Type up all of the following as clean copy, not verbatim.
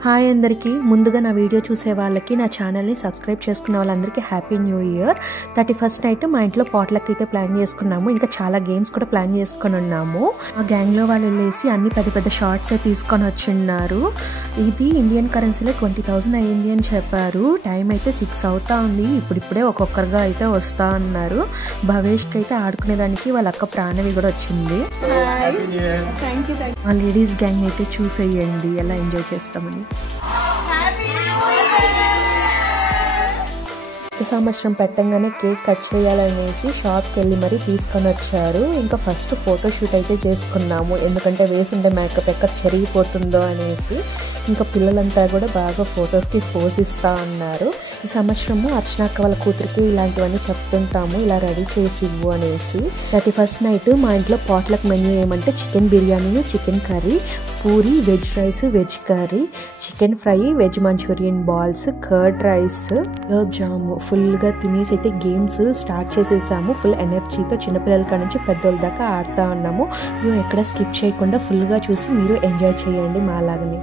Hi అందరికీ ముందుగా నా వీడియో చూసే వాళ్ళకి నా ఛానల్ని సబ్స్క్రైబ్ చేసుకున్న వాళ్ళందరికీ happy new year. 31st night మా ఇంట్లో పాట్లక్ అయితే ప్లాన్ చేసుకున్నాము. ఇంకా చాలా గేమ్స్ కూడా ప్లాన్ చేసుకొని ఉన్నాము. ఆ గ్యాంగ్లో వాళ్ళు వెళ్ళేసి అన్ని పెద్ద షార్ట్స్ తీసుకొని వచ్చిన్నారు. ఇది ఇండియన్ కరెన్సీలో 20,000 అయ్యింది అని చెప్పారు. టైం అయితే 6 అవుతా ఉంది. ఇప్పుడిప్పుడే ఒక్కొక్కరుగా అయితే వస్తా అన్నారు. భవేష్కి అయితే ఆడుకునేదానికి వాళ్ళ అక్క ప్రాణవి కూడా వచ్చింది. మా లేడీస్ గ్యాంగ్ అయితే చూసేయండి ఎలా ఎంజాయ్ చేస్తామని. సంవత్సరం పెట్టంగానే కేక్ కట్ చేయాలనేసి షాప్కి వెళ్ళి మరీ తీసుకొని వచ్చారు. ఇంకా ఫస్ట్ ఫోటోషూట్ అయితే చేసుకున్నాము. ఎందుకంటే వేసుండే మేకప్ ఎక్కడ చెరిగిపోతుందో అనేసి. ఇంకా పిల్లలంతా కూడా బాగా ఫొటోస్కి పోజ్ ఇస్తా అన్నారు. ఈ సంవత్సరము అర్చనక్క వాళ్ళ కూతురికి ఇలాంటివన్నీ చెప్తుంటాము, ఇలా రెడీ చేసి ఇవ్వు అనేసి. 31st నైట్ మా ఇంట్లో పాట్లక్ మెన్యూ ఏమంటే chicken biryani, chicken curry, puri, veg rice, veg curry, chicken fry, veg Manchurian balls, curd rice, gulab jamun. ఫుల్గా తినేసి అయితే గేమ్స్ స్టార్ట్ చేసేసాము. ఫుల్ ఎనర్జీతో చిన్నపిల్లల కాడ నుంచి పెద్దోళ్ళ దాకా ఆడుతూ ఉన్నాము. మేము ఎక్కడ స్కిప్ చేయకుండా ఫుల్గా చూసి మీరు ఎంజాయ్ చేయండి మాలాగనే.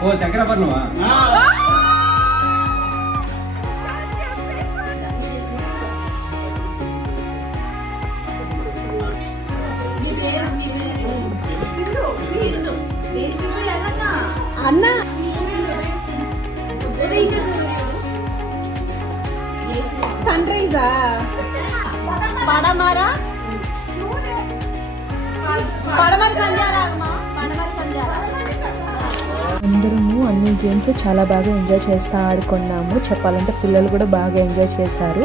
ఓ చక్రపర్ణమా అన్న సన్ రైజా పడమర పడమర సంజారా పడమర సంజారా అందరము అన్ని గేమ్స్ చాలా బాగా ఎంజాయ్ చేస్తూ ఆడుకున్నాము. చెప్పాలంటే పిల్లలు కూడా బాగా ఎంజాయ్ చేశారు.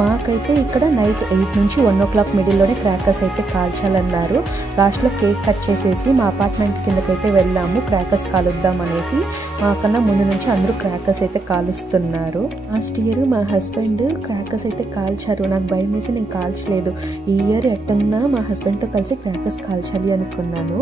మాకైతే ఇక్కడ నైట్ 8 నుంచి 1 o'clock మిడిల్లోనే క్రాకర్స్ అయితే కాల్చాలన్నారు. లాస్ట్లో కేక్ కట్ చేసేసి మా అపార్ట్మెంట్ కిందకైతే వెళ్ళాము క్రాకర్స్ కాలుద్దాం అనేసి. మాకన్నా ముందు నుంచి అందరూ క్రాకర్స్ అయితే కాలుస్తున్నారు. లాస్ట్ ఇయర్ మా హస్బెండ్ క్రాకర్స్ అయితే కాల్చారు. నాకు భయం వేసి నేను కాల్చలేదు. ఈ ఇయర్ ఎట్టన్నా మా హస్బెండ్తో కలిసి క్రాకర్స్ కాల్చాలి అనుకున్నాను.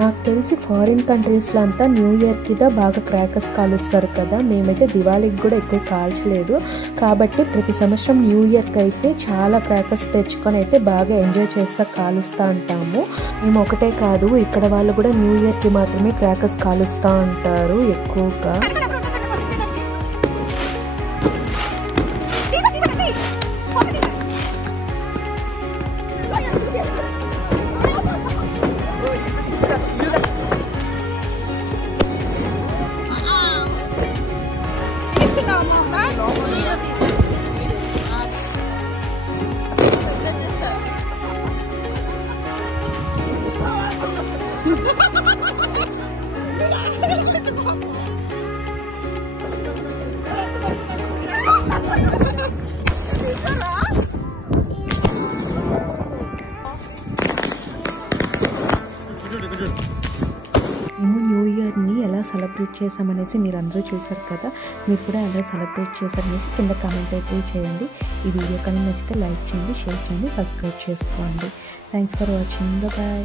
నాకు తెలిసి ఫారిన్ కంట్రీస్లో అంతా న్యూ ఇయర్కి బాగా క్రాకర్స్ కాలుస్తారు కదా. మేమైతే దివాళీకి కూడా ఎక్కువ కాల్చలేదు. కాబట్టి ప్రతి సంవత్సరం న్యూ ఇయర్కి అయితే చాలా క్రాకర్స్ తెచ్చుకొని అయితే బాగా ఎంజాయ్ చేస్తూ కాలుస్తూ ఉంటాము. మేము ఒకటే కాదు, ఇక్కడ వాళ్ళు కూడా న్యూ ఇయర్కి మాత్రమే క్రాకర్స్ కాలుస్తూ ఉంటారు ఎక్కువగా. మేము న్యూ ఇయర్ని ఎలా సెలబ్రేట్ చేసామనేసి మీరు అందరూ చూసారు కదా. మీరు కూడా ఎలా సెలబ్రేట్ చేశారనేసి కింద కామెంట్ అయితే చేయండి. ఈ వీడియో కానీ నచ్చితే లైక్ చేయండి, షేర్ చేయండి, సబ్స్క్రైబ్ చేసుకోండి. Thanks for watching. బాయ్.